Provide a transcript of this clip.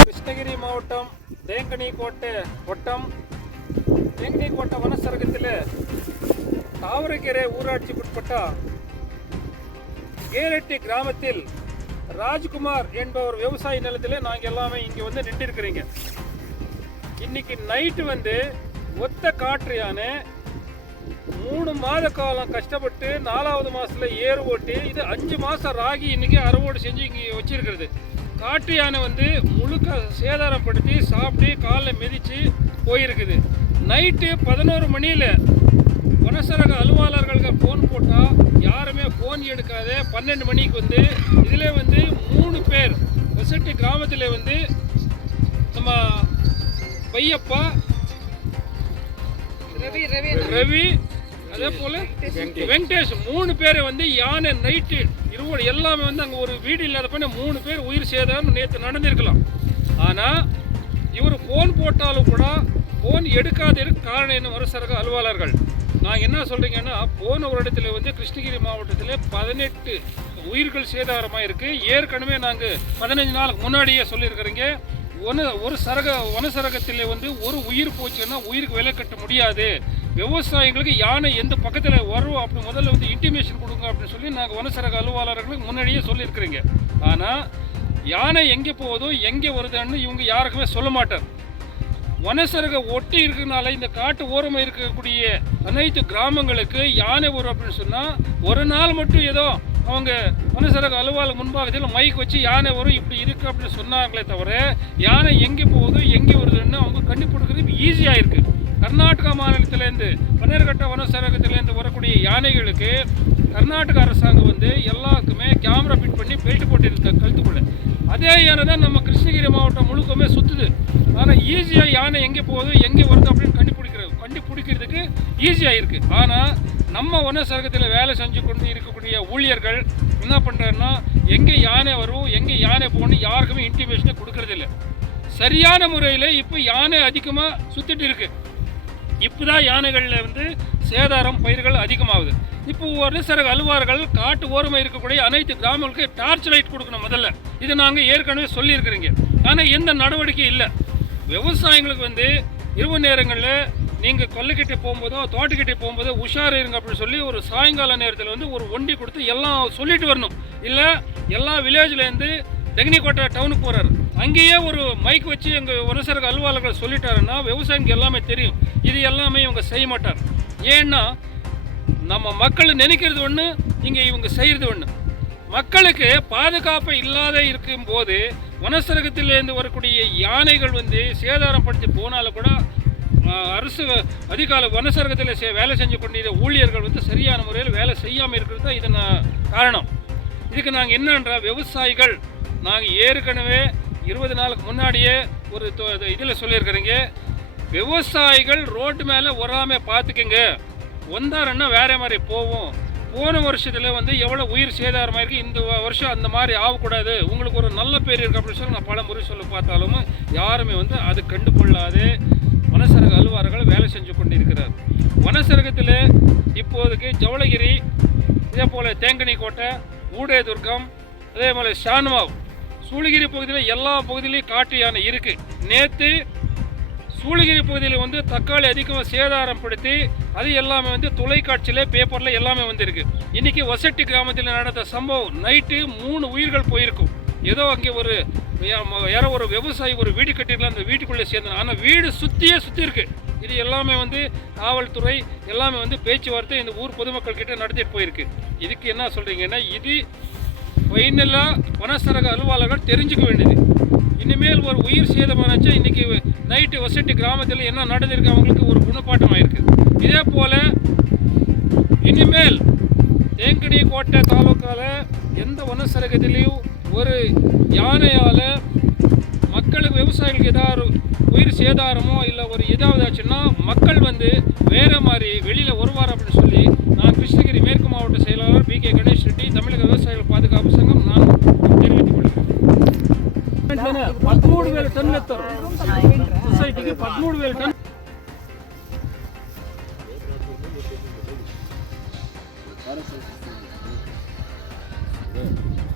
கிருஷ்ணகிரி மாவட்டம் தேங்கனி கோட்டை வட்டம். தேங்கனி கோட்டை வனசரகத்தில் தாவரக்கரை ஊராட்சிக்குட்பட்ட கேரட்டி கிராமத்தில் ராஜ்குமார் என்பவர் விவசாய நிலத்தில் நாங்கள் எல்லாமே இங்கே வந்து நின்றுருக்கிறீங்க. இன்னைக்கு நைட்டு வந்து ஒத்த காற்று யானை மூணு மாத காலம் கஷ்டப்பட்டு நாலாவது மாசத்துல ஏறு ஓட்டி இது அஞ்சு மாசம் ராகி இன்னைக்கு அறுவோடு செஞ்சு இங்கே வச்சிருக்கிறது. காட்டு யானை வந்து முழுக்க சேதாரப்படுத்தி சாப்பிட்டு காலில் மிதிச்சு போயிருக்குது. நைட்டு பதினோரு மணியில் வனசரக அலுவலர்களுக்கு ஃபோன் போட்டால் யாருமே ஃபோன் எடுக்காத பன்னெண்டு மணிக்கு வந்து இதில் வந்து மூணு பேர் வசட்டி கிராமத்தில் வந்து நம்ம பையப்பா ரவி அதே போல வெங்கடேஷ். மூணு பேர் வந்து யானை நைட்டு இருவர் எல்லாமே வந்து அங்கே ஒரு வீடு இல்லாத பண்ண மூணு பேர் உயிர் சேதம் நேற்று நடந்திருக்கலாம். ஆனால் இவர் ஃபோன் போட்டாலும் கூட ஃபோன் எடுக்காததுக்கு காரணம் என்ன வரசரக அலுவலர்கள்? நான் என்ன சொல்கிறீங்கன்னா போன வருடத்தில் வந்து கிருஷ்ணகிரி மாவட்டத்தில் பதினெட்டு உயிர்கள் சேதாரமாக இருக்குது ஏற்கனவே நாங்கள் பதினஞ்சு நாளுக்கு முன்னாடியே சொல்லியிருக்கிறீங்க. ஒன்று ஒரு சரக வனசரகத்தில் வந்து ஒரு உயிர் போச்சுன்னா உயிருக்கு விலை கட்ட முடியாது. விவசாயிகளுக்கு யானை எந்த பக்கத்தில் வரும் அப்படி முதல்ல வந்து இன்டிமேஷன் கொடுங்க அப்படின்னு சொல்லி நாங்கள் வனசரக அலுவலர்களுக்கு முன்னாடியே சொல்லியிருக்கிறீங்க. ஆனால் யானை எங்கே போகுதோ எங்கே வருதுன்னு இவங்க யாருக்குமே சொல்ல மாட்டார் வனசரக ஒட்டி இருக்கிறனால இந்த காட்டு ஓரமாக இருக்கக்கூடிய அனைத்து கிராமங்களுக்கு யானை வரும் அப்படின்னு சொன்னால் ஒரு நாள் மட்டும் ஏதோ அவங்க வனசரக அலுவலக முன்பாகத்தில் மைக் வச்சு யானை வரும் இப்படி இருக்கு அப்படின்னு சொன்னாங்களே தவிர யானை எங்கே போகுது எங்கே வருதுன்னு அவங்க கண்டுபிடிக்கிறது ஈஸியாக இருக்குது கர்நாடகா மாநிலத்திலேருந்து பன்னீர்கட்ட வனசரகத்திலேருந்து வரக்கூடிய யானைகளுக்கு கர்நாடக அரசாங்கம் வந்து எல்லாருக்குமே கேமரா ஃபிட் பண்ணி பெல்ட் போட்டிருக்க கழுத்துக்குள்ள. அதே யானை தான் நம்ம கிருஷ்ணகிரி மாவட்டம் முழுக்கமே சுற்றுது ஆனால் ஈஸியாக யானை எங்கே போகுது எங்கே வருது அப்படின்னு கண்டுபிடிக்கிறது கண்டுபிடிக்கிறதுக்கு ஈஸியாக இருக்குது ஆனால் நம்ம வனசரகத்தில் வேலை செஞ்சு கொண்டு இருக்கக்கூடிய ஊழியர்கள் என்ன பண்ணுறாருன்னா எங்கே யானை வரும் எங்கே யானை போகணும் யாருக்குமே இன்டிமேஷனை கொடுக்கறதில்ல. சரியான முறையில் இப்போ யானை அதிகமாக சுற்றிட்டு இருக்கு. இப்போதான் யானைகளில் வந்து சேதாரம் பயிர்கள் அதிகமாகுது. இப்போ ஒரு சில அலுவலர்கள் காட்டு ஓரமாக இருக்கக்கூடிய அனைத்து கிராமங்களுக்கு டார்ச் லைட் கொடுக்கணும் முதல்ல. இது நாங்கள் ஏற்கனவே சொல்லியிருக்கிறீங்க. ஆனால் எந்த நடவடிக்கையும் இல்லை. விவசாயிகளுக்கு வந்து இரவு நேரங்களில் நீங்கள் கொல்லைக்கிட்ட போகும்போதோ தோட்டக்கிட்டே போகும்போதோ உஷார் இருங்க அப்படின்னு சொல்லி ஒரு சாயங்கால நேரத்தில் வந்து ஒரு ஒண்டி கொடுத்து எல்லாம் சொல்லிட்டு வரணும். இல்லை எல்லா வில்லேஜ்லேருந்து டெக்னிக்கோட்டை டவுனுக்கு போகிறாரு அங்கேயே ஒரு மைக் வச்சு எங்கள் வனசரக அலுவலர்கள் சொல்லிட்டாருன்னா விவசாயிக்கு எல்லாமே தெரியும். இது எல்லாமே இவங்க செய்ய மாட்டார். ஏன்னா நம்ம மக்கள் நினைக்கிறது ஒன்று இங்கே இவங்க செய்கிறது ஒன்று மக்களுக்கு பாதுகாப்பு இல்லாத இருக்கும்போது வனசரகத்திலேருந்து வரக்கூடிய யானைகள் வந்து சேதாரம் படுத்தி போனாலும் கூட அரசு அதிகால வனசரகத்தில் வேலை செஞ்சு கொண்டிருந்த ஊழியர்கள் வந்து சரியான முறையில் வேலை செய்யாமல் இருக்கிறது தான் இதன் காரணம். இதுக்கு நாங்கள் என்னன்றா விவசாயிகள் நாங்கள் ஏற்கனவே இருபது நாளுக்கு முன்னாடியே ஒரு இதில் சொல்லியிருக்கிறீங்க. விவசாயிகள் ரோட்டு மேலே வராம பார்த்துக்குங்க வந்தாருன்னா வேற மாதிரி போவோம். போன வருஷத்தில் வந்து எவ்வளோ உயிர் சேதாரமாக இருக்குது இந்த வருஷம் அந்த மாதிரி ஆகக்கூடாது. உங்களுக்கு ஒரு நல்ல பேர் இருக்குது அப்படின்னு சொல்லி நான் பல முறை சொல்ல பார்த்தாலும் யாருமே வந்து அது கண்டுகொள்ளாது. வனசரக அலுவலர்கள் வேலை செஞ்சு கொண்டிருக்கிறார். வனசரகத்தில் இப்போதைக்கு ஜவளகிரி இதே போல் தேங்கனி கோட்டை ஊடேதுர்கம் அதே போல் ஷானுவாவ் சூளகிரி பகுதியில் எல்லா பகுதியிலையும் காட்டு யானை இருக்குது நேற்று சூளகிரி பகுதியில் வந்து தக்காளி அதிகமாக சேதாரம் படுத்தி அது எல்லாமே வந்து தொலைக்காட்சியில் பேப்பரில் எல்லாமே வந்திருக்கு. இன்னைக்கு வசட்டி கிராமத்தில் நடந்த சம்பவம் நைட்டு மூணு உயிர்கள் போயிருக்கும். ஏதோ அங்கே ஒரு யாரோ ஒரு விவசாயி ஒரு வீடு கட்டிருக்கலாம் அந்த வீட்டுக்குள்ளே சேர்ந்தேன் ஆனால் வீடு சுற்றியே சுற்றி இருக்கு. இது எல்லாமே வந்து காவல்துறை எல்லாமே வந்து பேச்சுவார்த்தை இந்த ஊர் பொதுமக்கள் கிட்ட நடத்திட்டு போயிருக்கு. இதுக்கு என்ன சொல்கிறீங்கன்னா இது ஃபைனலாக வனசரக அலுவலர்கள் தெரிஞ்சுக்க வேண்டியது. இனிமேல் ஒரு உயிர் சேதமானாச்சா இன்றைக்கி நைட்டு வசட்டி கிராமத்தில் என்ன நடந்திருக்கு அவங்களுக்கு ஒரு குணப்பாட்டம் ஆயிருக்கு. இதே போல் இனிமேல் தேங்கடி கோட்டை தாலுக்காவில் எந்த வனசரகத்திலையும் ஒரு யானையால் மக்களுக்கு விவசாயிகளுக்கு ஏதாவது உயிர் சேதாரமோ இல்லை ஒரு ஏதாவது ஆச்சுன்னா மக்கள் வந்து வேறு மாதிரி வெளியில் வருவார் அப்படின்னு சொல்லி நான் கிருஷ்ணகிரி மேற்கு மாவட்ட செயலாளர் பி கே கணேஷ் ரெட்டி தமிழக விவசாயிகள் பாதுகாப்பு சங்கம் நான் தெரிவித்துக் கொள்கிறேன் பதிமூணு வேலை டன் சொசைட்டிக்கு பதிமூணு வேலை டன் Yeah.